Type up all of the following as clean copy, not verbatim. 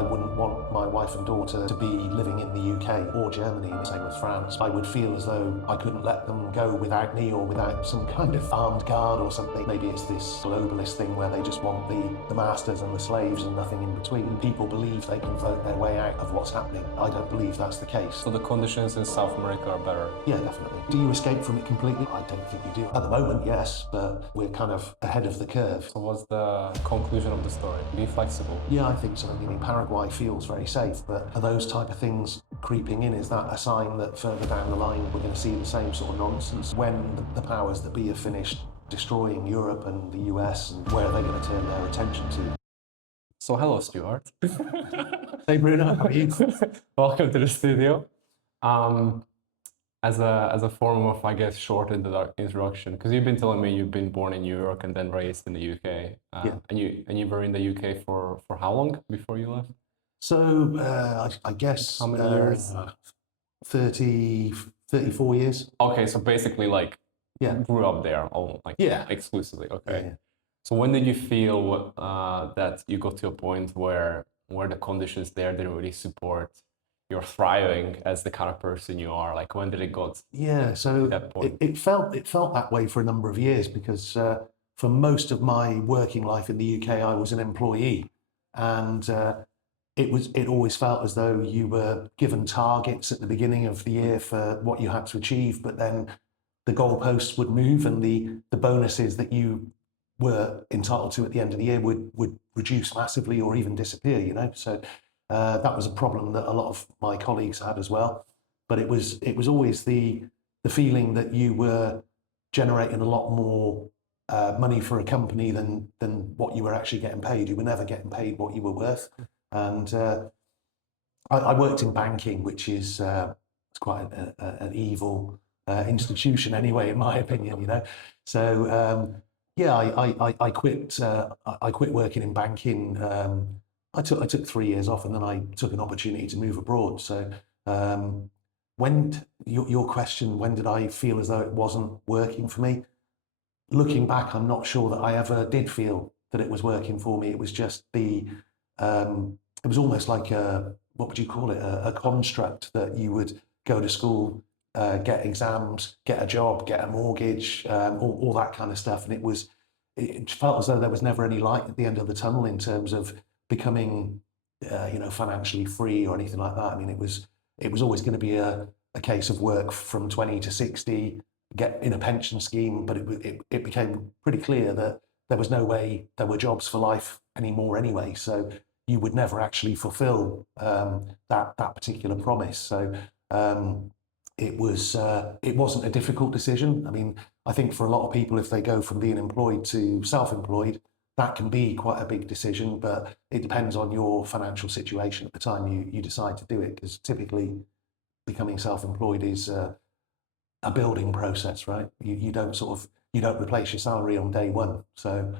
I wouldn't want my wife and daughter to be living in the UK or Germany, same with France. I would feel as though I couldn't let them go without me or without some kind of armed guard or something. Maybe it's this globalist thing where they just want the masters and the slaves and nothing in between. People believe they can vote their way out of what's happening. I don't believe that's the case. So the conditions in South America are better? Yeah, definitely. Do you escape from it completely? I don't think you do. At the moment, yes, but we're kind of ahead of the curve. So what's the conclusion of the story? Be flexible. Yeah, I think so. I mean, Paraguay feels very safe, but are those type of things creeping in? Is that a sign that further down the line we're going to see the same sort of nonsense? When the powers that be have finished destroying Europe and the US, and where are they going to turn their attention to? So hello, Stuart. Hey Bruno, how are you? Welcome to the studio. As a form of, I guess, short introduction, because you've been telling me you've been born in New York and then raised in the UK. Yeah. And you were in the UK for how long before you left? So I guess How many years? 34 years. Okay, so basically like Yeah. grew up there, Yeah. exclusively. Okay. Yeah. So when did you feel that you got to a point where the conditions there didn't really support your thriving as the kind of person you are? Like when did it got Yeah, to so that point? it felt that way for a number of years because for most of my working life in the UK, I was an employee, and it always felt as though you were given targets at the beginning of the year for what you had to achieve, but then the goalposts would move and the bonuses that you were entitled to at the end of the year would reduce massively or even disappear, you know. So that was a problem that a lot of my colleagues had as well. But it was always the feeling that you were generating a lot more money for a company than what you were actually getting paid. You were never getting paid what you were worth. And I worked in banking, which is it's quite an evil institution anyway, in my opinion, you know. So yeah, I quit. I quit working in banking. I took 3 years off, and then I took an opportunity to move abroad. So when your question, when did I feel as though it wasn't working for me? Looking back, I'm not sure that I ever did feel that it was working for me. It was just it was almost like what would you call it? A construct that you would go to school, get exams, get a job, get a mortgage, all that kind of stuff. And it felt as though there was never any light at the end of the tunnel in terms of becoming, financially free or anything like that. I mean, it was always going to be a case of work from 20 to 60, get in a pension scheme, but it became pretty clear that there was no way there were jobs for life anymore anyway. So you would never actually fulfill that particular promise. So it wasn't a difficult decision. I mean, I think for a lot of people, if they go from being employed to self-employed, that can be quite a big decision, but it depends on your financial situation at the time you decide to do it, because typically becoming self-employed is a building process, right? You don't replace your salary on day one. So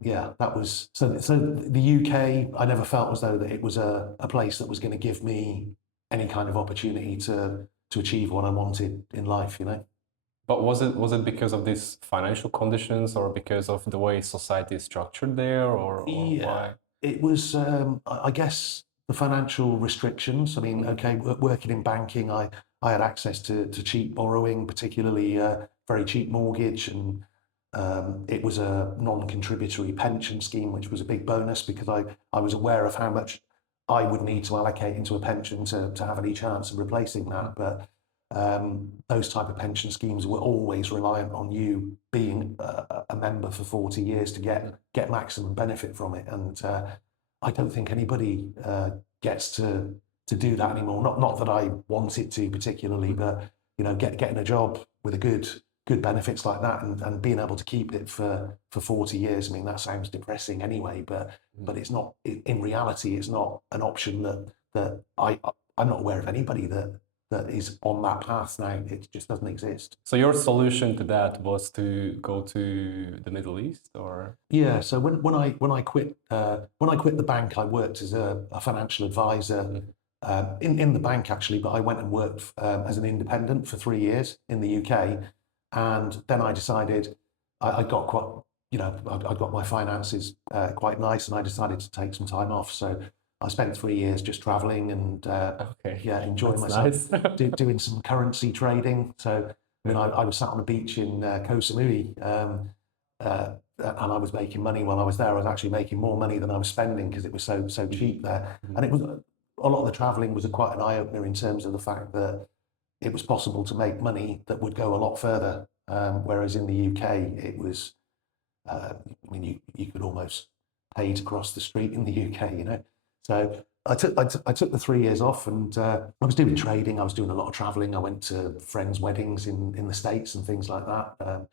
yeah, that was so the UK, I never felt as though that it was a place that was going to give me any kind of opportunity to achieve what I wanted in life, you know. But was it because of these financial conditions or because of the way society is structured there, or why? It was, I guess, the financial restrictions. I mean, okay, working in banking, I had access to cheap borrowing, particularly very cheap mortgage, and it was a non-contributory pension scheme, which was a big bonus because I was aware of how much I would need to allocate into a pension to have any chance of replacing that. But those type of pension schemes were always reliant on you being a member for 40 years to get maximum benefit from it. And I don't think anybody gets to do that anymore. Not that I wanted to particularly, but you know, getting a job with a good benefits like that and being able to keep it for 40 years. I mean, that sounds depressing anyway, but it's not, in reality, it's not an option that I'm not aware of anybody that is on that path now. It just doesn't exist. So your solution to that was to go to the Middle East, or? Yeah. So when I quit the bank, I worked as a financial advisor in the bank actually, but I went and worked as an independent for 3 years in the UK. And then I decided I got quite, I got my finances quite nice, and I decided to take some time off. So I spent 3 years just traveling and Okay, yeah, enjoying that's myself, nice. doing some currency trading. So I mean, I was sat on a beach in Koh Samui, and I was making money while I was there. I was actually making more money than I was spending because it was so cheap there. And it was a lot of the traveling was quite an eye opener in terms of the fact that it was possible to make money that would go a lot further. Whereas in the UK, it was, I mean, you could almost pay to cross the street in the UK, you know. So I took the 3 years off, and I was doing trading. I was doing a lot of traveling. I went to friends' weddings in the States and things like that.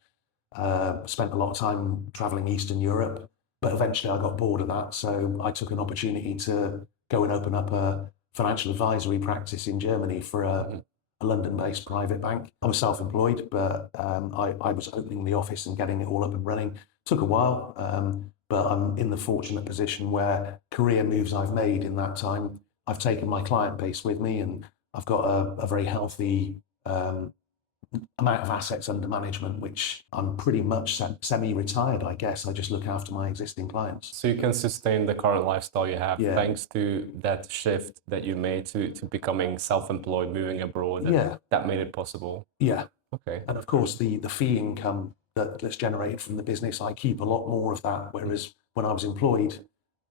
Spent a lot of time traveling Eastern Europe, but eventually I got bored of that. So I took an opportunity to go and open up a financial advisory practice in Germany for a London-based private bank. I was self-employed, but I was opening the office and getting it all up and running. Took a while, but I'm in the fortunate position where career moves I've made in that time, I've taken my client base with me, and I've got a very healthy amount of assets under management, which I'm pretty much semi-retired, I guess. I just look after my existing clients. So you can sustain the current lifestyle you have Yeah. thanks to that shift that you made to becoming self-employed, moving abroad, and Yeah. that made it possible. Yeah. Okay. And of course, the fee income that's generated from the business, I keep a lot more of that. Whereas when I was employed,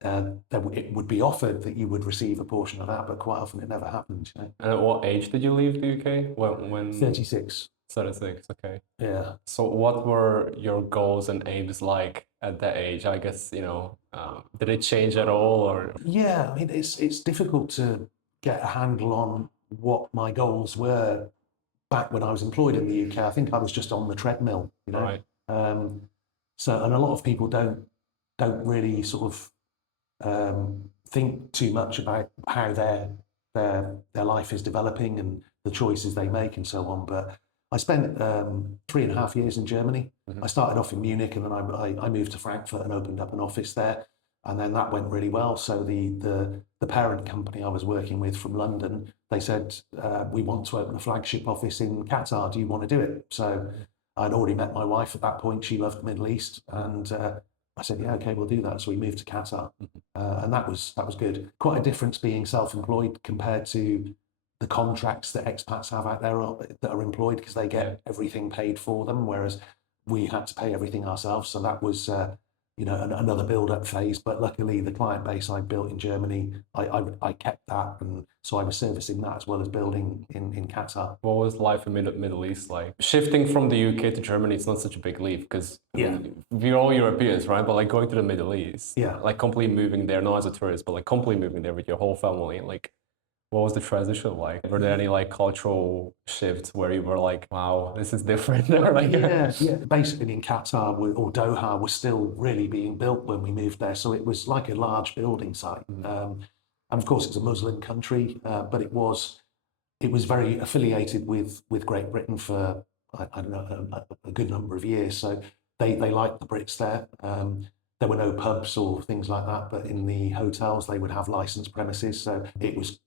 it would be offered that you would receive a portion of that, but quite often it never happened. You know? And at what age did you leave the UK? When 36. 36, okay. Yeah. So what were your goals and aims like at that age? I guess, did it change at all or? Yeah, I mean, it's difficult to get a handle on what my goals were back when I was employed in the UK. I think I was just on the treadmill, you know. Right. Um, and a lot of people don't really sort of think too much about how their life is developing and the choices they make and so on. But I spent 3.5 years in Germany. I started off in Munich, and then I moved to Frankfurt and opened up an office there. And then that went really well. So the parent company I was working with from London, they said, we want to open a flagship office in Qatar. Do you want to do it? So I'd already met my wife at that point. She loved the Middle East, and I said, yeah, okay, we'll do that. So we moved to Qatar, and that was good. Quite a difference being self-employed compared to the contracts that expats have out there that are employed, because they get everything paid for them, whereas we had to pay everything ourselves. So that was another build-up phase. But luckily, the client base I built in Germany, I kept that, and so I was servicing that as well as building in Qatar. What was life in Middle East like? Shifting from the UK to Germany, it's not such a big leap because we're all Europeans, right? But like going to the Middle East, like completely moving there, not as a tourist, but like completely moving there with your whole family, like what was the transition like? Were there any like cultural shifts where you were like, wow, this is different? Or like, yeah. Basically in Qatar or Doha was still really being built when we moved there. So it was like a large building site. And of course it's a Muslim country, but it was very affiliated with Great Britain for, I don't know, a good number of years. So they liked the Brits there. There were no pubs or things like that, but in the hotels they would have licensed premises. So it was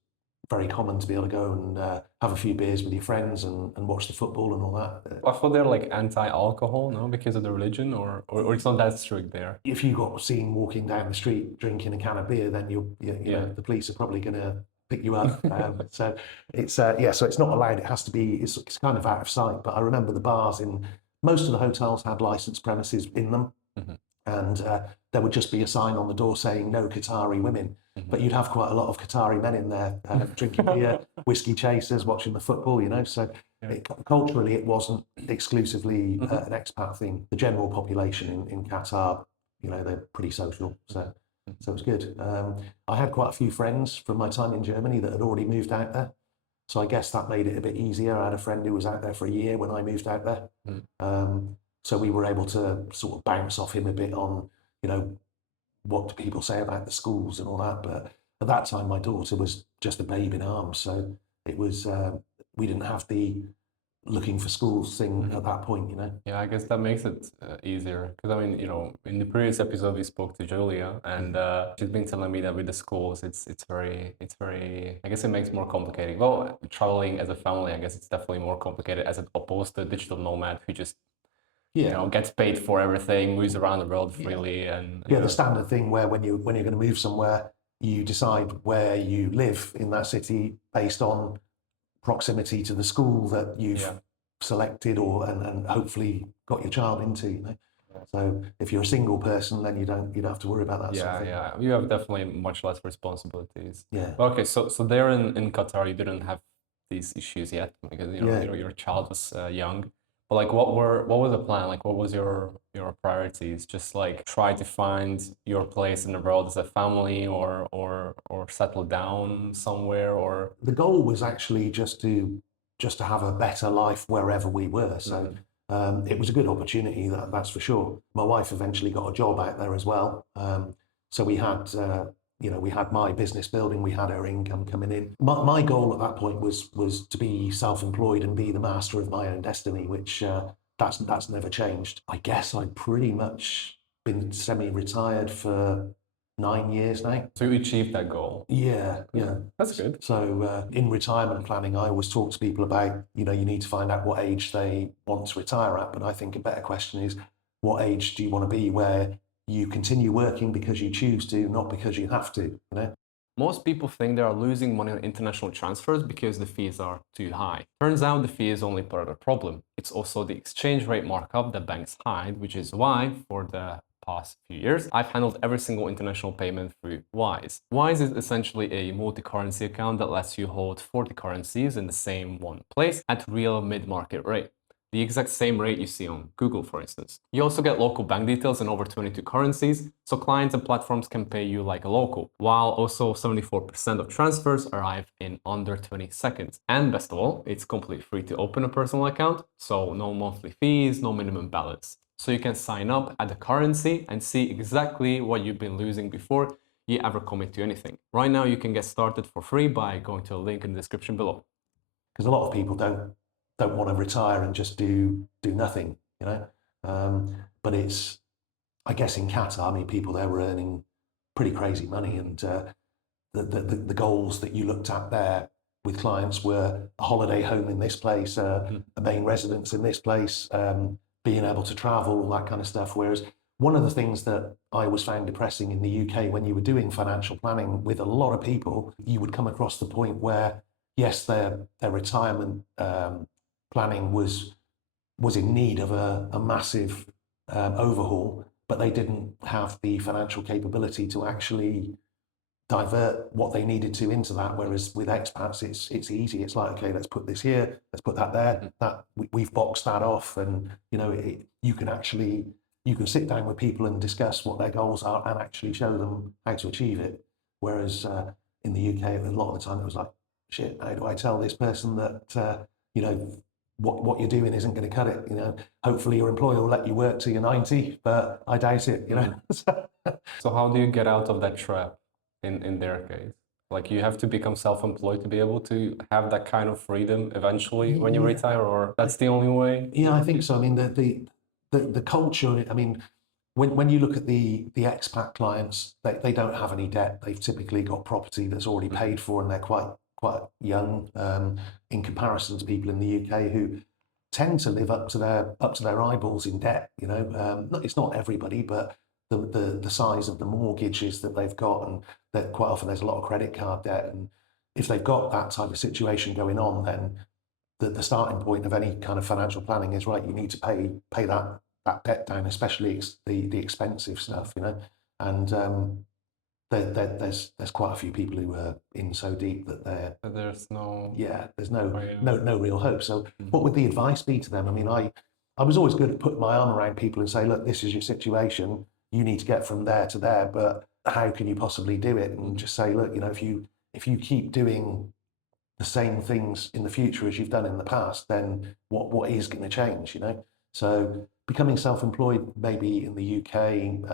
very common to be able to go and have a few beers with your friends and watch the football and all that. I thought they're like anti-alcohol, no, because of the religion, or it's not that strict there. If you got seen walking down the street drinking a can of beer, then you know, the police are probably going to pick you up. So it's so it's not allowed. It has to be. It's kind of out of sight. But I remember the bars in most of the hotels had licensed premises in them, and there would just be a sign on the door saying no Qatari women. But you'd have quite a lot of Qatari men in there drinking beer, whiskey chasers, watching the football, you know. So culturally, it wasn't exclusively an expat thing. The general population in Qatar, you know, they're pretty social. So it was good. I had quite a few friends from my time in Germany that had already moved out there. So I guess that made it a bit easier. I had a friend who was out there for a year when I moved out there. So we were able to sort of bounce off him a bit on, you know, what do people say about the schools and all that. But at that time, my daughter was just a babe in arms. So it was, we didn't have the looking for schools thing at that point, you know. Yeah, I guess that makes it easier. Because I mean, you know, in the previous episode, we spoke to Julia, and she's been telling me that with the schools, it's very, I guess it makes it more complicated. Well, traveling as a family, I guess it's definitely more complicated as opposed to a digital nomad who just you know, gets paid for everything, moves around the world freely, and the standard thing where when you're going to move somewhere, you decide where you live in that city based on proximity to the school that you've selected and hopefully got your child into, you know. So if you're a single person, then you don't have to worry about that sort of thing. Yeah, you have definitely much less responsibilities. Yeah. Okay, so there in Qatar, you didn't have these issues yet because your child was young. But like, what was the plan? Like, what was your priorities? Just like try to find your place in the world as a family, or settle down somewhere, or the goal was actually just to have a better life wherever we were. So it was a good opportunity, that's for sure. My wife eventually got a job out there as well. So we had, we had my business building, we had her income coming in. My goal at that point was to be self-employed and be the master of my own destiny, which that's never changed. I guess I'd pretty much been semi-retired for 9 years now. So you achieved that goal. Yeah. That's good. So in retirement planning, I always talk to people about, you need to find out what age they want to retire at. But I think a better question is, what age do you want to be where you continue working because you choose to, not because you have to, you know? Most people think they are losing money on international transfers because the fees are too high. Turns out the fee is only part of the problem. It's also the exchange rate markup that banks hide, which is why for the past few years, I've handled every single international payment through Wise. Wise is essentially a multi-currency account that lets you hold 40 currencies in the same one place at real mid-market rate. The exact same rate you see on Google, for instance. You also get local bank details in over 22 currencies, so clients and platforms can pay you like a local, while also 74% of transfers arrive in under 20 seconds. And best of all, it's completely free to open a personal account, so no monthly fees, no minimum balance. So you can sign up at the currency and see exactly what you've been losing before you ever commit to anything. Right now, you can get started for free by going to a link in the description below. Because a lot of people don't want to retire and just do nothing, you know. But it's, I guess in Qatar, I mean, people there were earning pretty crazy money, and the goals that you looked at there with clients were a holiday home in this place, a main residence in this place, being able to travel, all that kind of stuff. Whereas one of the things that I always found depressing in the UK when you were doing financial planning with a lot of people, you would come across the point where, yes, their retirement planning was in need of a massive overhaul, but they didn't have the financial capability to actually divert what they needed to into that. Whereas with expats, it's easy. It's like, okay, let's put this here, let's put that there. That we've boxed that off, and you can sit down with people and discuss what their goals are and actually show them how to achieve it. Whereas in the UK, a lot of the time it was like, shit, how do I tell this person that what you're doing isn't going to cut it? Hopefully your employer will let you work till you're 90, but I doubt it. So how do you get out of that trap? In their case, like, you have to become self-employed to be able to have that kind of freedom eventually when you retire, or that's the only way? Yeah, I think so. I mean, the culture. I mean, when you look at the expat clients, they don't have any debt. They've typically got property that's already paid for, and they're quite young in comparison to people in the UK who tend to live up to their eyeballs in debt. It's not everybody, but the size of the mortgages that they've got, and that quite often there's a lot of credit card debt. And if they've got that type of situation going on, then the starting point of any kind of financial planning is, right, you need to pay that debt down, especially the expensive stuff, and there's quite a few people who are in so deep that there's no real hope. So what would the advice be to them? I mean, I was always good at putting my arm around people and say, look, this is your situation. You need to get from there to there, but how can you possibly do it? And just say, look, if you keep doing the same things in the future as you've done in the past, then what is going to change? So becoming self-employed, maybe in the UK,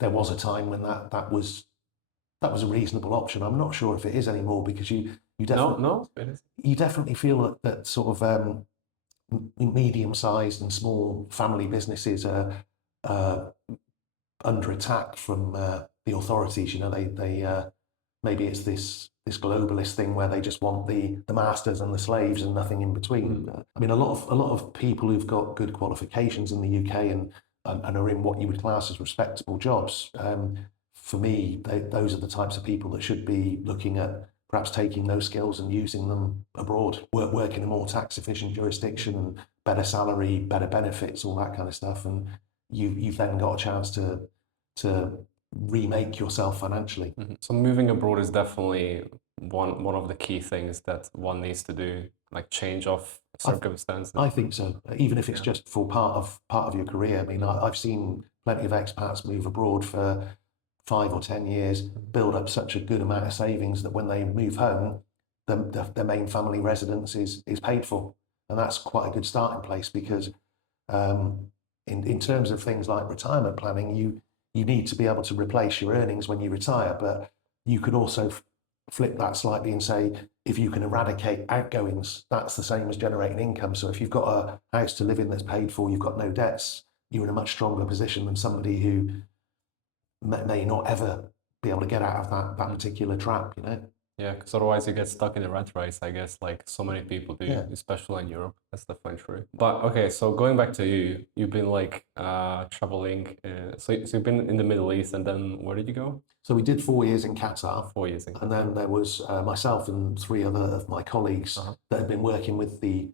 there was a time when that was a reasonable option. I'm not sure if it is anymore, because you definitely you definitely feel that sort of medium-sized and small family businesses are under attack from the authorities. They maybe it's this globalist thing where they just want the masters and the slaves and nothing in between. I mean, a lot of people who've got good qualifications in the UK and are in what you would class as respectable jobs for me, those are the types of people that should be looking at perhaps taking those skills and using them abroad, work in a more tax efficient jurisdiction and better salary, better benefits, all that kind of stuff. And you've then got a chance to remake yourself financially. So moving abroad is definitely one of the key things that one needs to do, like change of circumstances. I think so, even if it's just for part of your career. I mean, I've seen plenty of expats move abroad for 5 or 10 years, build up such a good amount of savings that when they move home, the main family residence is paid for. And that's quite a good starting place, because in terms of things like retirement planning, you need to be able to replace your earnings when you retire, but you could also flip that slightly and say, if you can eradicate outgoings, that's the same as generating income. So if you've got a house to live in that's paid for, you've got no debts, you're in a much stronger position than somebody who may not ever be able to get out of that particular trap, you know? Yeah, because otherwise you get stuck in a rat race, I guess, like so many people do, especially in Europe. That's definitely true. But okay, so going back to you, you've been like traveling. So you've been in the Middle East, and then where did you go? So we did 4 years in Qatar. 4 years in Qatar. And then there was myself and 3 other of my colleagues that had been working with the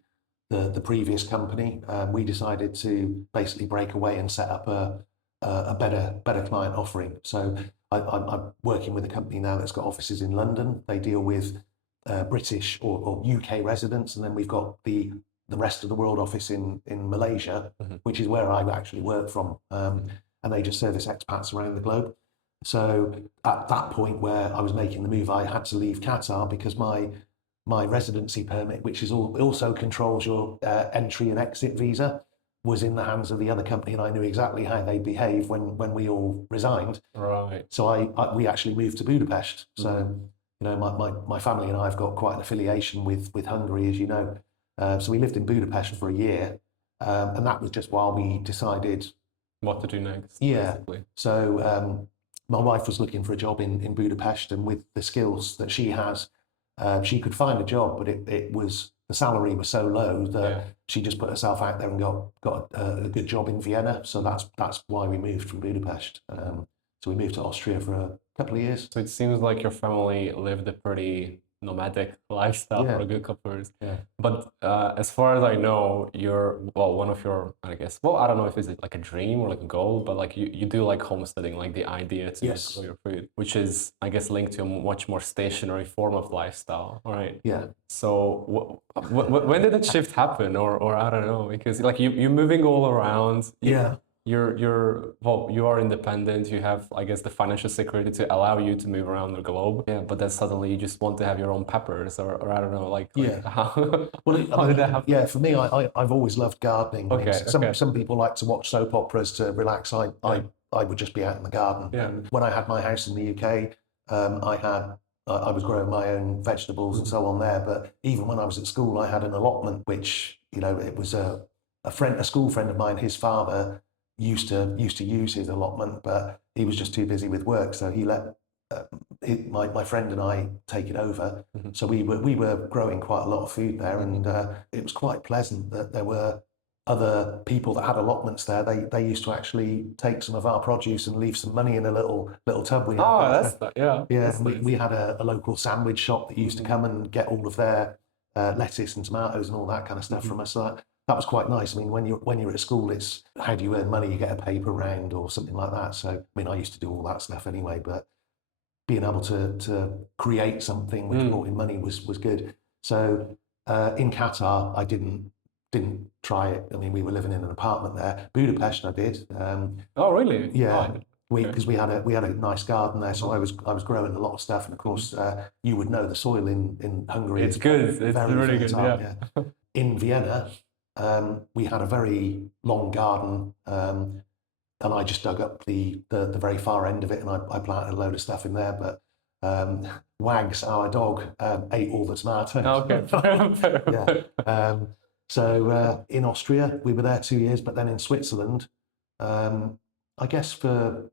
previous company. We decided to basically break away and set up a better client offering. So I'm working with a company now that's got offices in London. They deal with British or UK residents, and then we've got the rest of the world office in Malaysia, which is where I actually work from, and they just service expats around the globe. So at that point where I was making the move, I had to leave Qatar because my residency permit, which is also controls your entry and exit visa, was in the hands of the other company, and I knew exactly how they behave when we all resigned. Right. So we actually moved to Budapest. So you know, my family and I have got quite an affiliation with Hungary, as you know. So we lived in Budapest for a year, and that was just while we decided what to do next. Yeah. Basically. So my wife was looking for a job in Budapest, and with the skills that she has, she could find a job, but the salary was so low that she just put herself out there and got a good job in Vienna. So that's why we moved from Budapest. So we moved to Austria for a couple of years. So it seems like your family lived a pretty nomadic lifestyle for a good couple of years. Yeah. But as far as I know, one of your, I guess, I don't know if it's like a dream or like a goal, but like you do like homesteading, like the idea to grow your food, which is, I guess, linked to a much more stationary form of lifestyle, right? Yeah. So when did that shift happen, or I don't know, because like you're moving all around. You are independent. You have, I guess, the financial security to allow you to move around the globe. Yeah, but then suddenly you just want to have your own peppers, or I don't know, how, how did that happen? Yeah, for me, I've always loved gardening. Okay, some people like to watch soap operas to relax. I would just be out in the garden. Yeah. And when I had my house in the UK, I was growing my own vegetables and so on there. But even when I was at school, I had an allotment, which, you know, it was a school friend of mine. His father used to use his allotment, but he was just too busy with work, so he let my friend and I take it over. So we were growing quite a lot of food there, and it was quite pleasant that there were other people that had allotments there. They used to actually take some of our produce and leave some money in a little tub we had. We had a local sandwich shop that used to come and get all of their lettuce and tomatoes and all that kind of stuff from us. So that was quite nice. I mean, when you're at school, it's how do you earn money? You get a paper round or something like that. So, I mean, I used to do all that stuff anyway, but being able to create something which brought in money was good. So in Qatar, I didn't try it. I mean, we were living in an apartment there. Budapest, I did. Oh, really? Yeah. Because we had a nice garden there, so I was growing a lot of stuff, and of course you would know the soil in Hungary. It's good. It's really good. Yeah. In Vienna, we had a very long garden, and I just dug up the very far end of it, and I planted a load of stuff in there. But Wags, our dog, ate all the tomatoes. Okay. So in Austria, we were there 2 years, but then in Switzerland, I guess for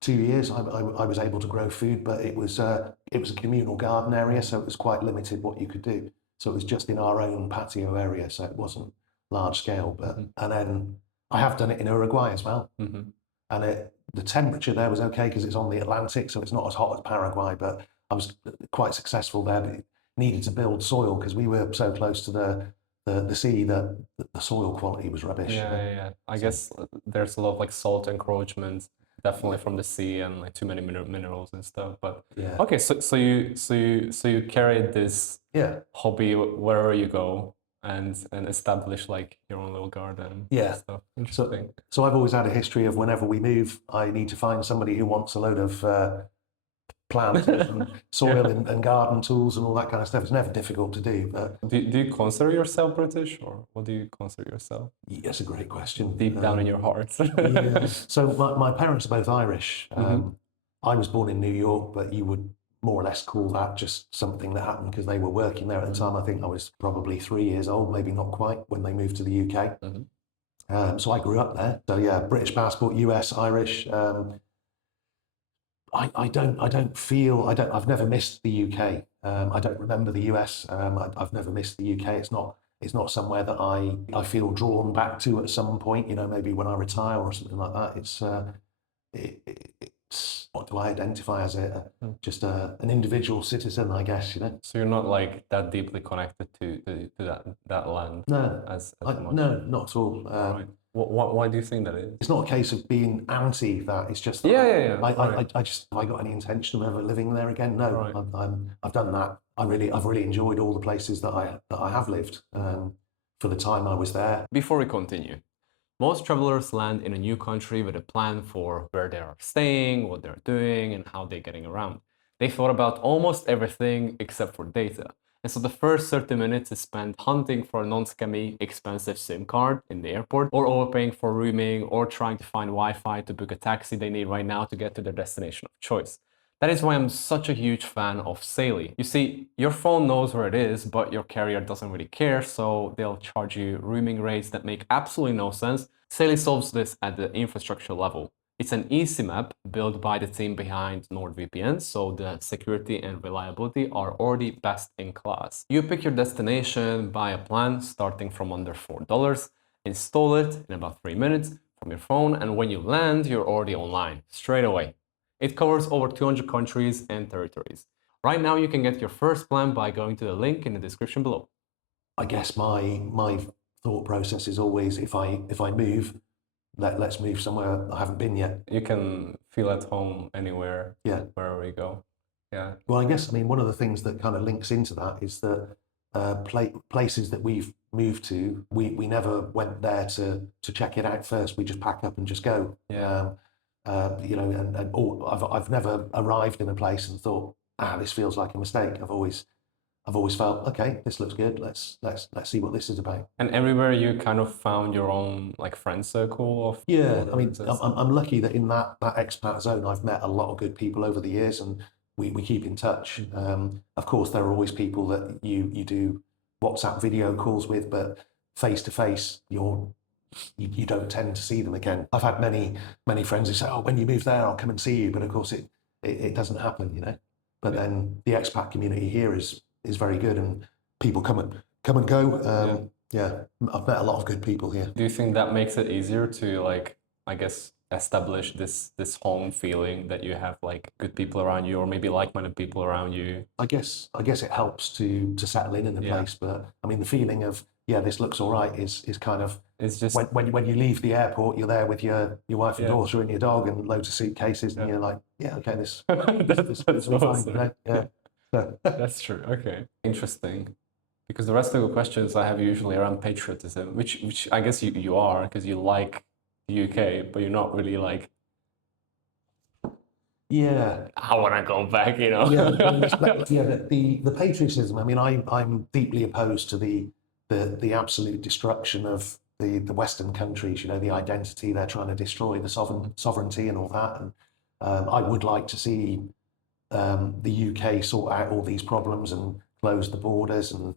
2 years, I was able to grow food, but it was a communal garden area, so it was quite limited what you could do. So it was just in our own patio area, so it wasn't large scale. But and then I have done it in Uruguay as well. and the temperature there was okay because it's on the Atlantic, so it's not as hot as Paraguay. But I was quite successful there. But it needed to build soil because we were so close to the sea that the soil quality was rubbish. Yeah. I guess there's a lot of like salt encroachment, definitely from the sea, and like too many minerals and stuff. But Yeah. okay, so you carried this hobby wherever you go, and establish like your own little garden. Yeah. And stuff. Interesting. So I've always had a history of whenever we move, I need to find somebody who wants a load of plants and soil and garden tools and all that kind of stuff. It's never difficult to do. But do you consider yourself British, or what do you consider yourself? That's a great question. Deep down in your heart. Yeah. So my parents are both Irish. I was born in New York, but you would more or less call that just something that happened because they were working there at the time. I think I was probably 3 years old, maybe not quite, when they moved to the UK. So I grew up there. So yeah, British passport, US, Irish. I've never missed the UK. I don't remember the US. I've never missed the UK. It's not somewhere that I feel drawn back to at some point, maybe when I retire or something like that. It's what do I identify as just an individual citizen, I guess, So you're not like that deeply connected to that land? No, much? No, not at all. Right. Why do you think that is? It's not a case of being anti that. It's just that have I got any intention of ever living there again? No, right. I've done that. I've really enjoyed all the places that I have lived for the time I was there. Before we continue, most travelers land in a new country with a plan for where they are staying, what they're doing, and how they're getting around. They thought about almost everything except for data. And so the first 30 minutes is spent hunting for a non-scammy, expensive SIM card in the airport, or overpaying for rooming, or trying to find Wi-Fi to book a taxi they need right now to get to their destination of choice. That is why I'm such a huge fan of Saily. You see, your phone knows where it is, but your carrier doesn't really care, so they'll charge you roaming rates that make absolutely no sense. Saily solves this at the infrastructure level. It's an easy map built by the team behind NordVPN, so the security and reliability are already best in class. You pick your destination, buy a plan starting from under $4, install it in about 3 minutes from your phone, and when you land, you're already online, straight away. It covers over 200 countries and territories. Right now, you can get your first plan by going to the link in the description below. I guess my thought process is always, if I move, let's move somewhere I haven't been yet. You can feel at home anywhere, wherever we go. Yeah. Well, I guess, one of the things that kind of links into that is that places that we've moved to, we never went there to check it out first. We just pack up and just go. Yeah. I've never arrived in a place and thought, this feels like a mistake. I've always felt, okay, this looks good. Let's see what this is about. And everywhere you kind of found your own like friend circle of. Yeah, I'm lucky that in that expat zone, I've met a lot of good people over the years, and we keep in touch. Of course, there are always people that you do WhatsApp video calls with, but face to face, you don't tend to see them again. I've had many friends who say, when you move there, I'll come and see you. But of course, it doesn't happen, But then the expat community here is very good, and people come and go. I've met a lot of good people here. Do you think that makes it easier to, like, I guess, establish this home feeling that you have like good people around you, or maybe like-minded people around you? I guess it helps to settle in a place, but the feeling of this looks all right is kind of, it's just when you leave the airport, you're there with your wife and daughter and your dog and loads of suitcases, and you're like, okay, this is awesome. Fine. Yeah. That's true. Okay, interesting. Because the rest of the questions I have usually around patriotism, which I guess you are, because you like the UK, but you're not really like, I want to go back, The patriotism. I'm deeply opposed to the absolute destruction of the Western countries. The identity they're trying to destroy, the sovereignty and all that. And I would like to see the UK sort out all these problems and close the borders, and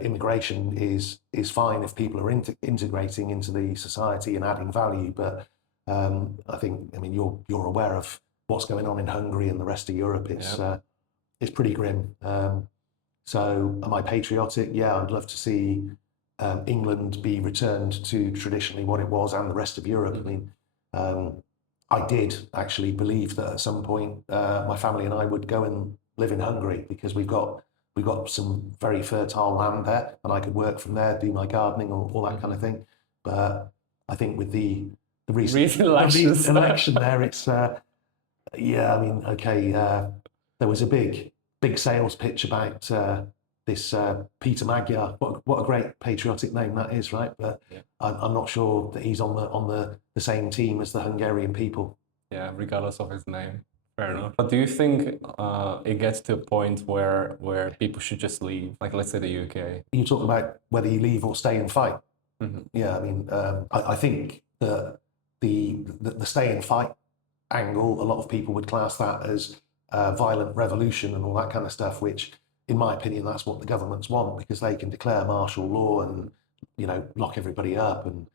immigration is fine if people are integrating into the society and adding value, but I think you're aware of what's going on in Hungary and the rest of Europe. It's pretty grim. So am I patriotic? Yeah, I'd love to see England be returned to traditionally what it was, and the rest of Europe. I did actually believe that at some point my family and I would go and live in Hungary because we've got some very fertile land there, and I could work from there, do my gardening, all that kind of thing. But I think with the recent election there, it's yeah. I mean, okay, there was a big sales pitch about this Peter Magyar. What a great patriotic name that is, right? But I'm not sure that he's on the same team as the Hungarian people. Yeah, regardless of his name. Fair enough. But do you think it gets to a point where people should just leave? Like, let's say the UK. You talk about whether you leave or stay and fight. Mm-hmm. Yeah, I mean, I think that the stay and fight angle, a lot of people would class that as violent revolution and all that kind of stuff, which, in my opinion, that's what the governments want, because they can declare martial law and, you know, lock everybody up. And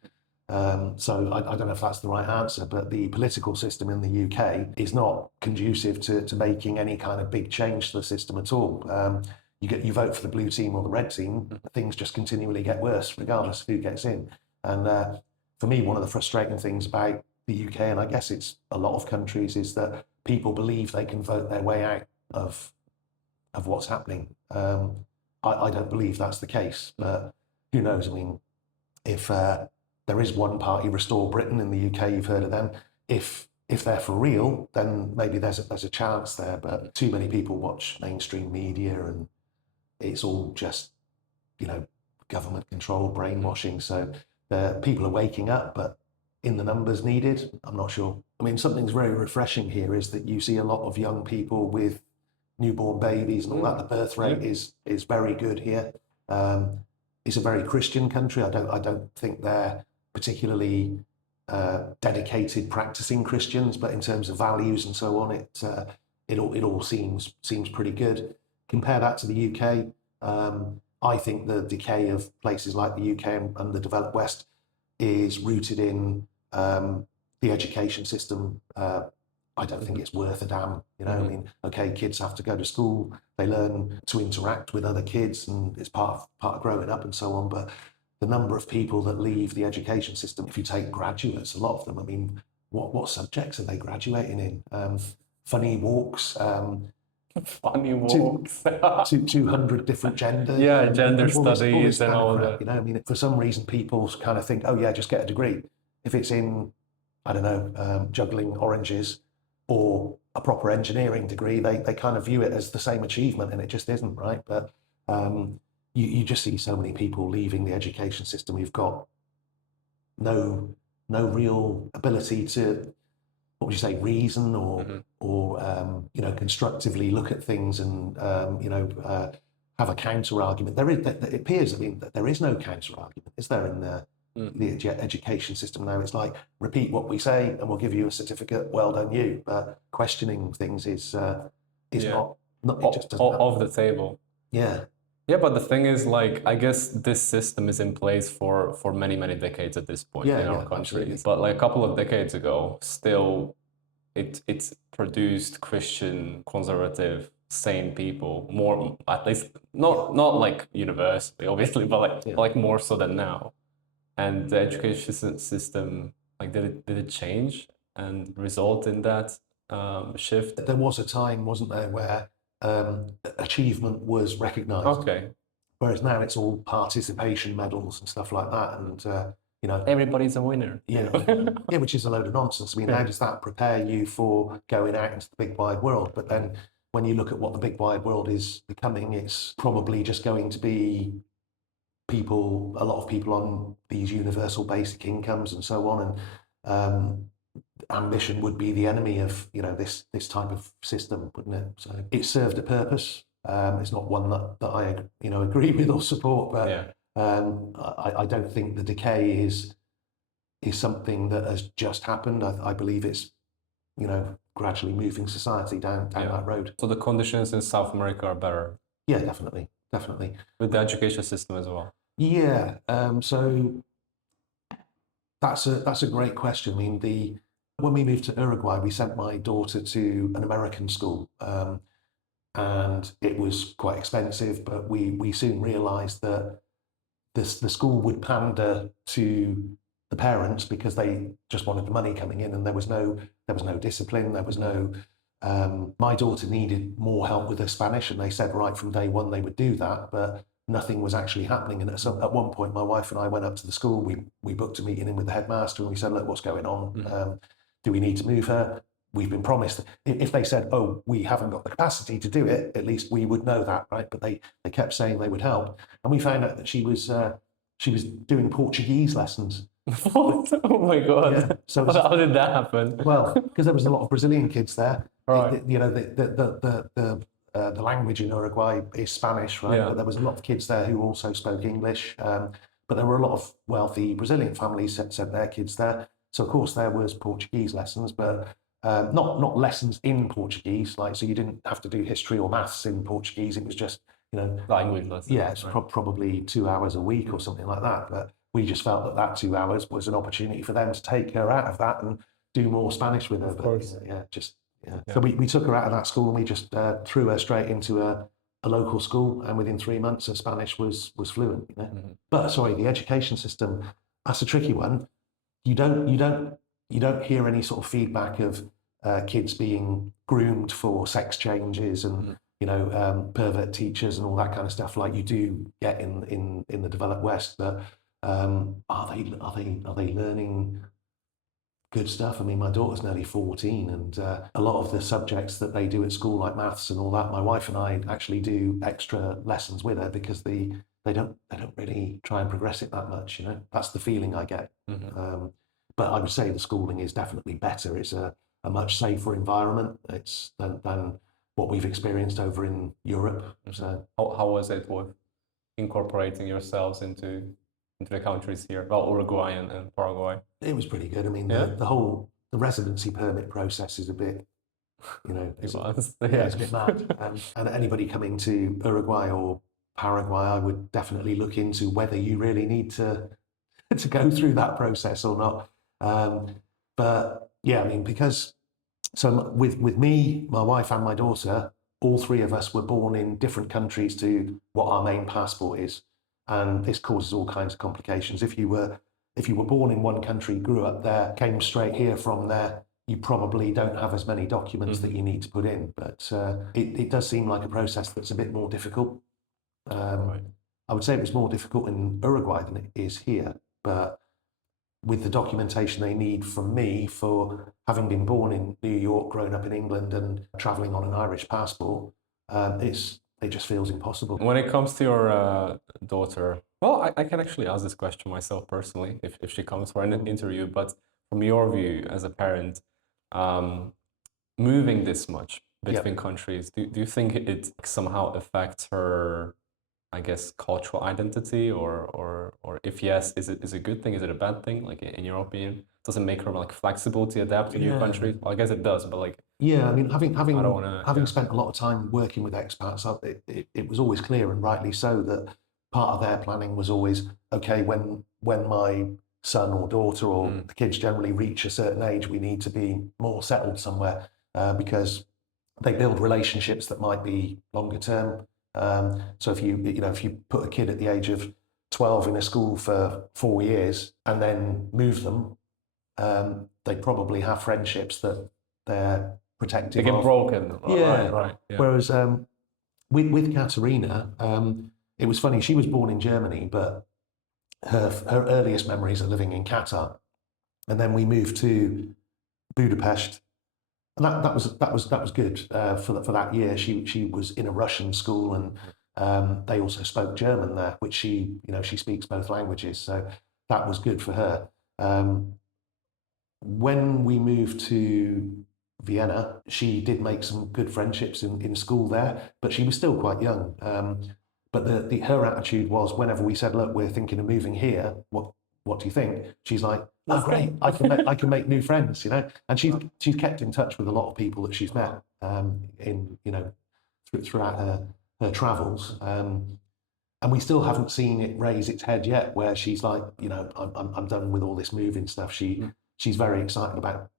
so I don't know if that's the right answer, but the political system in the UK is not conducive to making any kind of big change to the system at all. You vote for the blue team or the red team, things just continually get worse, regardless of who gets in. And for me, one of the frustrating things about the UK, and I guess it's a lot of countries, is that people believe they can vote their way out of what's happening. I don't believe that's the case, but who knows? I mean, if there is one party, Restore Britain in the UK, you've heard of them. If they're for real, then maybe there's a chance there. But too many people watch mainstream media, and it's all just, you know, government control, brainwashing. So people are waking up, but in the numbers needed, I'm not sure. I mean, something's very refreshing here is that you see a lot of young people with newborn babies and all that. The birth rate is very good here. It's a very Christian country. I don't think they're particularly dedicated practicing Christians, but in terms of values and so on, it all seems pretty good. Compare that to the UK. I think the decay of places like the UK and the developed West is rooted in the education system. I don't think it's worth a damn. You know, I mean, okay, kids have to go to school, they learn to interact with other kids, and it's part of growing up and so on. But the number of people that leave the education system, if you take graduates, a lot of them, I mean, what subjects are they graduating in? Funny walks. Funny walks. 200 different genders. Yeah, gender studies and all that. You know, I mean, for some reason, people kind of think, oh yeah, just get a degree. If it's in, I don't know, juggling oranges or a proper engineering degree, they kind of view it as the same achievement, and it just isn't, right? But you just see so many people leaving the education system who've got no real ability to, what would you say, reason or you know, constructively look at things and you know, have a counter argument. It appears, I mean, that there is no counter argument, is there, in the education system now? It's like, repeat what we say and we'll give you a certificate. Well done, you. But questioning things is not it just doesn't happen. Off the table. Yeah. Yeah, but the thing is, like, I guess this system is in place for many, many decades at this point in our countries. Absolutely. But like a couple of decades ago, still, it's produced Christian, conservative, sane people, more, at least not like universally, obviously, but like more so than now. And the education system, like, did it change and result in that shift? There was a time, wasn't there, where achievement was recognised. Okay. Whereas now it's all participation medals and stuff like that, and you know, everybody's a winner. Yeah, yeah, which is a load of nonsense. I mean, how does that prepare you for going out into the big wide world? But then, when you look at what the big wide world is becoming, it's probably just going to be a lot of people on these universal basic incomes and so on, and ambition would be the enemy of, you know, this type of system, wouldn't it? So it served a purpose. It's not one that I, you know, agree with or support, but I don't think the decay is something that has just happened. I believe it's, you know, gradually moving society down that road. So the conditions in South America are better? Yeah, definitely. With the education system as well? Yeah, so that's a great question. I mean, when we moved to Uruguay, we sent my daughter to an American school, and it was quite expensive, but we soon realised that the school would pander to the parents because they just wanted the money coming in, and there was no discipline. There was no. My daughter needed more help with her Spanish, and they said right from day one they would do that, but nothing was actually happening. And at one point, my wife and I went up to the school. We booked a meeting in with the headmaster, and we said, look, what's going on? Do we need to move her? We've been promised. If they said, oh, we haven't got the capacity to do it, at least we would know that, right? But they kept saying they would help. And we found out that she was doing Portuguese lessons. What? Oh my God. Yeah. So how did that happen? Well, because there was a lot of Brazilian kids there. Right. You know, the language in Uruguay is Spanish, right? Yeah. But there was a lot of kids there who also spoke English. But there were a lot of wealthy Brazilian families sent their kids there. So of course there was Portuguese lessons, but not lessons in Portuguese. Like, so you didn't have to do history or maths in Portuguese. It was just, you know, Language lessons. yeah, it's right. probably 2 hours a week or something like that. But we just felt that 2 hours was an opportunity for them to take her out of that and do more Spanish with her. But course. yeah. So we took her out of that school, and we just threw her straight into a local school, and within 3 months her Spanish was fluent. You know? But sorry, the education system, that's a tricky one. You don't hear any sort of feedback of kids being groomed for sex changes and you know, pervert teachers and all that kind of stuff like you do get in the developed West. But are they learning good stuff? I mean, my daughter's nearly 14, and a lot of the subjects that they do at school, like maths and all that, my wife and I actually do extra lessons with her because they don't really try and progress it that much. You know, that's the feeling I get. But I would say the schooling is definitely better. It's a much safer environment. It's than what we've experienced over in Europe. So how was it with incorporating yourselves into the countries here, well, Uruguay and Paraguay? It was pretty good. I mean, Yeah. the residency permit process is a bit, you know, it's a bit mad. And anybody coming to Uruguay or Paraguay, I would definitely look into whether you really need to go through that process or not. But yeah, I mean, because so with me, my wife and my daughter, all three of us were born in different countries to what our main passport is. And this causes all kinds of complications. If you were born in one country, grew up there, came straight here from there, you probably don't have as many documents that you need to put in. But it does seem like a process that's a bit more difficult. Right. I would say it was more difficult in Uruguay than it is here. But with the documentation they need from me for having been born in New York, grown up in England, and traveling on an Irish passport, it just feels impossible. When it comes to your daughter, well, I can actually ask this question myself personally if she comes for an interview, but from your view as a parent, moving this much between countries, do you think it somehow affects her, I guess, cultural identity, or if yes, is it a good thing? Is it a bad thing? Like, in your opinion, does it make her like flexible to adapt to new countries? Well, I guess it does, but like. Yeah, I mean, having having spent a lot of time working with expats, it was always clear, and rightly so, that part of their planning was always, okay, when my son or daughter or the kids generally reach a certain age, we need to be more settled somewhere because they build relationships that might be longer term. So if you put a kid at the age of 12 in a school for 4 years and then move them, they probably have friendships that they're protective they get of. broken. Right. Yeah. Whereas with Katerina, it was funny. She was born in Germany, but her earliest memories are living in Qatar, and then we moved to Budapest, and that was good for that year. She was in a Russian school, and they also spoke German there, which she speaks both languages, so that was good for her. When we moved to Vienna, she did make some good friendships in school there, but she was still quite young. But her attitude was, whenever we said, "Look, we're thinking of moving here. What do you think?" She's like, "Oh, great! I can make new friends, you know." And she's kept in touch with a lot of people that she's met throughout her travels. And we still haven't seen it raise its head yet, where she's like, I'm done with all this moving stuff. She's very excited about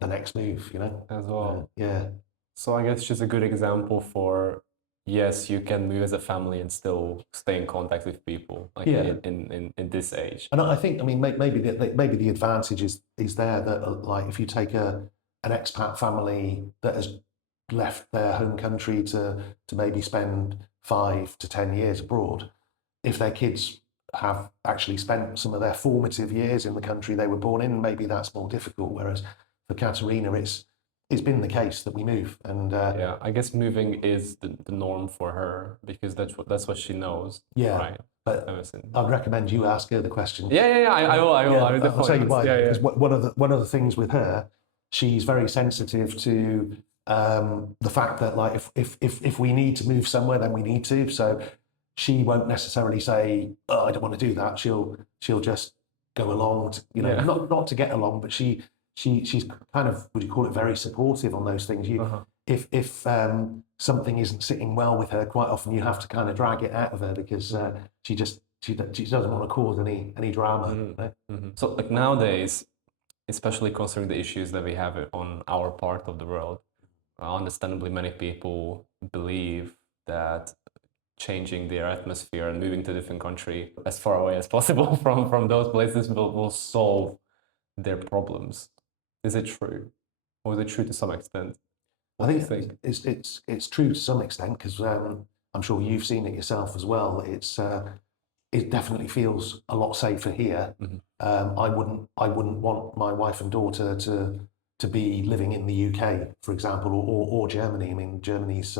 the next move, as well. Yeah. So I guess she's a good example for yes, you can move as a family and still stay in contact with people like in this age. And I think, I mean, maybe the advantage is there that like if you take an expat family that has left their home country to maybe spend 5 to 10 years abroad, if their kids have actually spent some of their formative years in the country they were born in, maybe that's more difficult. Whereas for Katerina, it's been the case that we move, and yeah, I guess moving is the norm for her because that's what she knows. Yeah, right. but I'd recommend you ask her the question. Yeah. I will. Yeah, I'll tell you why. Yeah, Because one of the things with her, she's very sensitive to the fact that like if we need to move somewhere, then we need to. So she won't necessarily say, "Oh, I don't want to do that." She'll just go along. Not to get along, but she's kind of, would you call it, very supportive on those things. If something isn't sitting well with her, quite often you have to kind of drag it out of her because she doesn't want to cause any drama. Mm-hmm. So like nowadays, especially considering the issues that we have on our part of the world, understandably many people believe that changing their atmosphere and moving to a different country as far away as possible from those places will solve their problems. Is it true, or is it true to some extent? I think it's true to some extent because I'm sure you've seen it yourself as well. It definitely feels a lot safer here. I wouldn't want my wife and daughter to be living in the UK, for example, or Germany. I mean, Germany's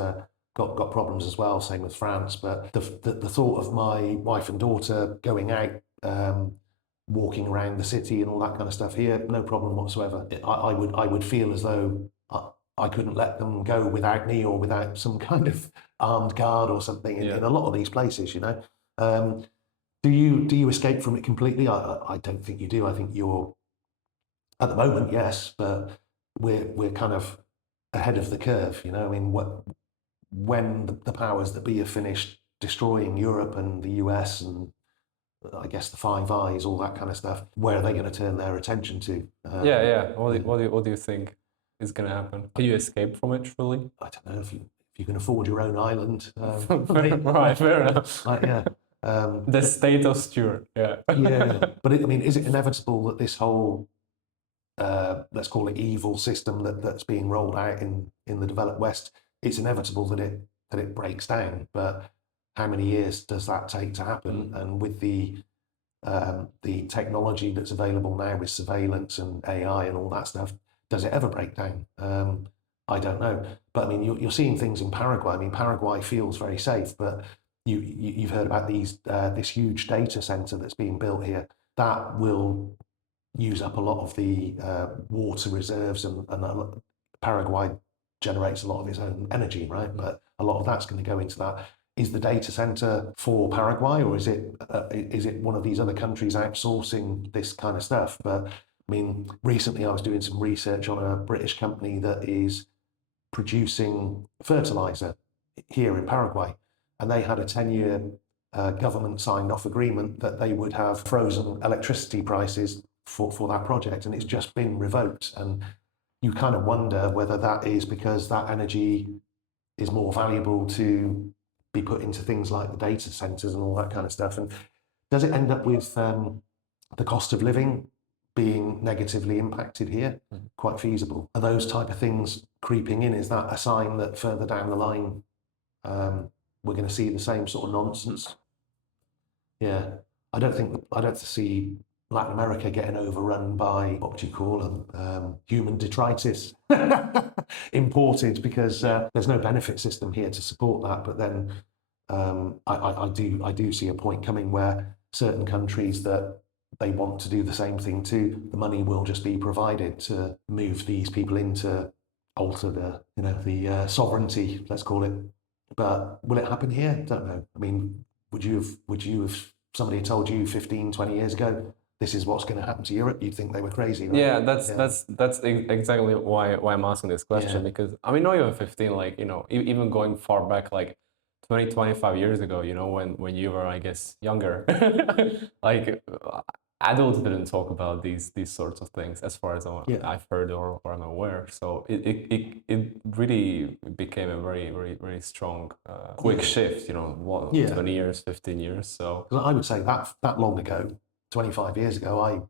got problems as well. Same with France. But the thought of my wife and daughter going out, walking around the city and all that kind of stuff here, no problem whatsoever. I would feel as though I couldn't let them go without me or without some kind of armed guard or something in a lot of these places, Do you escape from it completely? I don't think you do. I think you're, at the moment, yes, but we're kind of ahead of the curve, I mean, when the powers that be have finished destroying Europe and the US and I guess the Five Eyes, all that kind of stuff, where are they going to turn their attention to? What do you think is going to happen? Can you escape from it truly? I don't know if you can afford your own island. Right, fair enough. The state of Stuart, but is it inevitable that this whole let's call it evil system that's being rolled out in the developed West, it's inevitable that it breaks down. But how many years does that take to happen? And with the technology that's available now with surveillance and AI and all that stuff, does it ever break down? I don't know. But I mean, you're seeing things in Paraguay. I mean, Paraguay feels very safe, but you've heard about this huge data center that's being built here. That will use up a lot of the water reserves, and Paraguay generates a lot of its own energy, right? But a lot of that's going to go into that. Is the data center for Paraguay, or is it one of these other countries outsourcing this kind of stuff? But I mean, recently I was doing some research on a British company that is producing fertilizer here in Paraguay, and they had a 10-year government signed off agreement that they would have frozen electricity prices for that project, and it's just been revoked. And you kind of wonder whether that is because that energy is more valuable to be put into things like the data centers and all that kind of stuff. And does it end up with the cost of living being negatively impacted here? Quite feasible. Are those type of things creeping in? Is that a sign that further down the line we're going to see the same sort of nonsense? Yeah, I don't see Latin America getting overrun by, what would you call them, human detritus imported, because there's no benefit system here to support that. But then I do see a point coming where certain countries that they want to do the same thing too, the money will just be provided to move these people in, to alter the sovereignty, let's call it. But will it happen here? Don't know. I mean, would you have somebody had told you 15, 20 years ago, this is what's going to happen to Europe, you'd think they were crazy, right? Yeah, that's exactly why I'm asking this question, because I mean, not even 15, like, even going far back, like 20, 25 years ago, when you were, I guess, younger, like, adults didn't talk about these sorts of things as far as I've heard or I'm aware. So it really became a very strong quick shift, 20 years, 15 years. So I would say that long ago, 25 years ago, I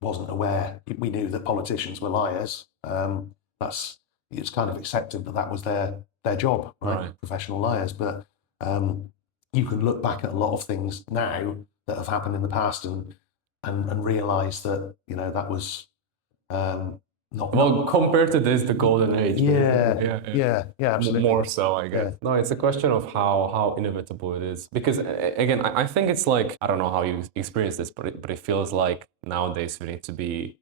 wasn't aware. We knew that politicians were liars. It's kind of accepted that was their job, right? Professional liars. But you can look back at a lot of things now that have happened in the past and realize that that was not compared to this, the golden age. Yeah, absolutely. More so, I guess. No, it's a question of how inevitable it is. Because again, I think it's like, I don't know how you experience this, but it feels like nowadays we need to be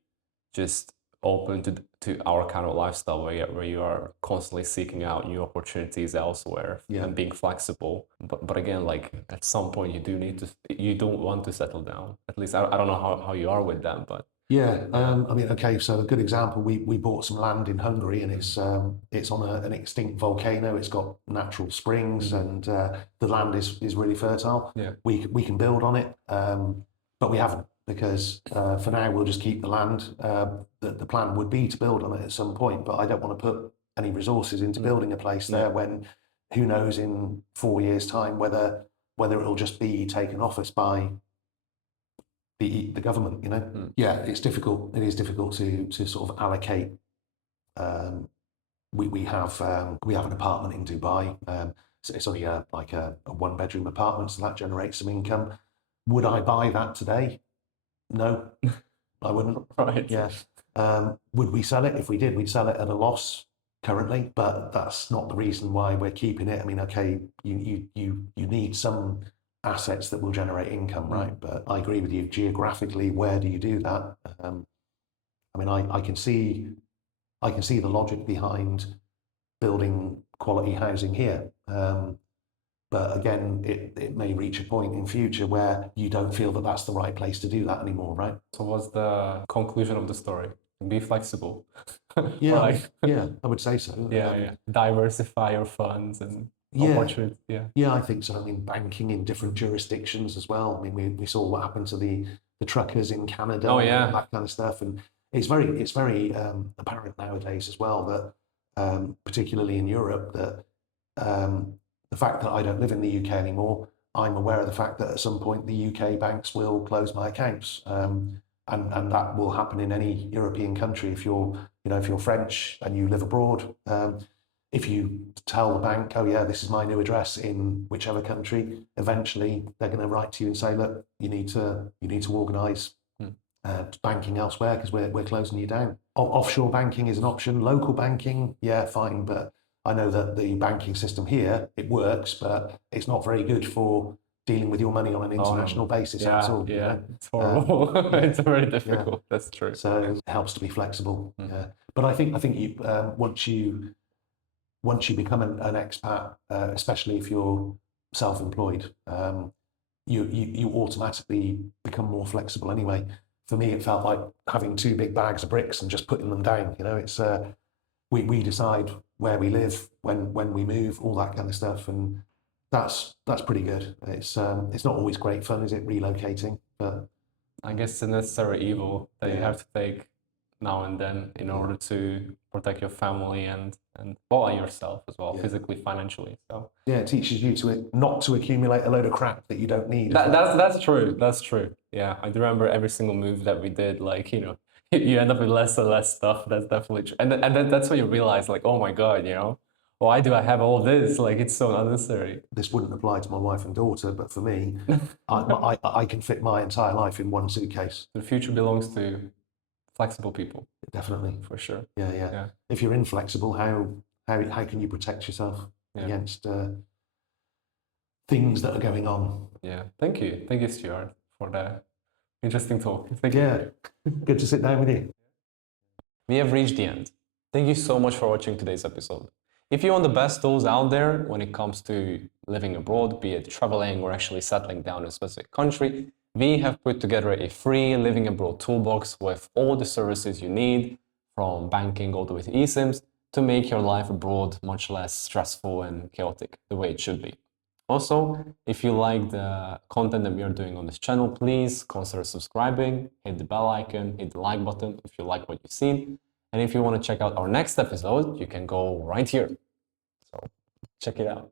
just open to our kind of lifestyle where you are constantly seeking out new opportunities elsewhere and being flexible. But again, like at some point you don't want to settle down. At least I don't know how you are with them, but I mean, okay, so a good example, we bought some land in Hungary, and it's on an extinct volcano. It's got natural springs, and the land is really fertile. We can build on it, but we haven't, because for now we'll just keep the land. The plan would be to build on it at some point, but I don't want to put any resources into building a place there when who knows in 4 years' time whether it'll just be taken off us by the government, it's difficult. It is difficult to sort of allocate. We have an apartment in Dubai. So it's only like a 1-bedroom apartment, so that generates some income. Would I buy that today? No, I wouldn't. Right. Yeah. Would we sell it? If we did, we'd sell it at a loss currently, but that's not the reason why we're keeping it. I mean, okay, you need some assets that will generate income, right? But I agree with you. Geographically, where do you do that? I mean, I can see the logic behind building quality housing here, but again, it may reach a point in future where you don't feel that that's the right place to do that anymore, right? So what's the conclusion of the story? Be flexible. Yeah, I would say so. Diversify your funds and opportunities. Yeah, I think so. I mean, banking in different jurisdictions as well. I mean, we saw what happened to the truckers in Canada. And that kind of stuff, and it's very apparent nowadays as well that particularly in Europe that the fact that I don't live in the UK anymore, I'm aware of the fact that at some point the UK banks will close my accounts, and that will happen in any European country. If you're French and you live abroad, if you tell the bank, oh yeah, this is my new address in whichever country, eventually they're going to write to you and say, look, you need to organise banking elsewhere because we're closing you down. Offshore banking is an option. Local banking, yeah, fine, but I know that the banking system here, it works, but it's not very good for dealing with your money on an international basis at all. It's horrible. It's very difficult. That's true. So it helps to be flexible. But I think you once you become an expat, especially if you're self-employed, you automatically become more flexible anyway. For me, it felt like having 2 big bags of bricks and just putting them down. It's we decide where we live, when we move, all that kind of stuff, and that's pretty good. It's not always great fun, is it, relocating? But I guess it's a necessary evil that you have to take now and then in order to protect your family and yourself as well, physically, financially. So it teaches you not to accumulate a load of crap that you don't need. That's true. That's true. Yeah, I do remember every single move that we did. Like you end up with less and less stuff. That's definitely true. And then that's when you realize, like, oh my God, why do I have all this? Like, it's so unnecessary. This wouldn't apply to my wife and daughter, but for me, I can fit my entire life in one suitcase. The future belongs to flexible people. Definitely. For sure. Yeah. If you're inflexible, how can you protect yourself against things that are going on? Yeah. Thank you, Stuart, for the interesting talk. Thank you. Yeah. Good to sit down with you. We have reached the end. Thank you so much for watching today's episode. If you want the best tools out there when it comes to living abroad, be it traveling or actually settling down in a specific country, we have put together a free living abroad toolbox with all the services you need, from banking all the way to eSIMs, to make your life abroad much less stressful and chaotic, the way it should be. Also, if you like the content that we are doing on this channel, please consider subscribing, hit the bell icon, hit the like button if you like what you've seen. And if you want to check out our next episode, you can go right here. So check it out.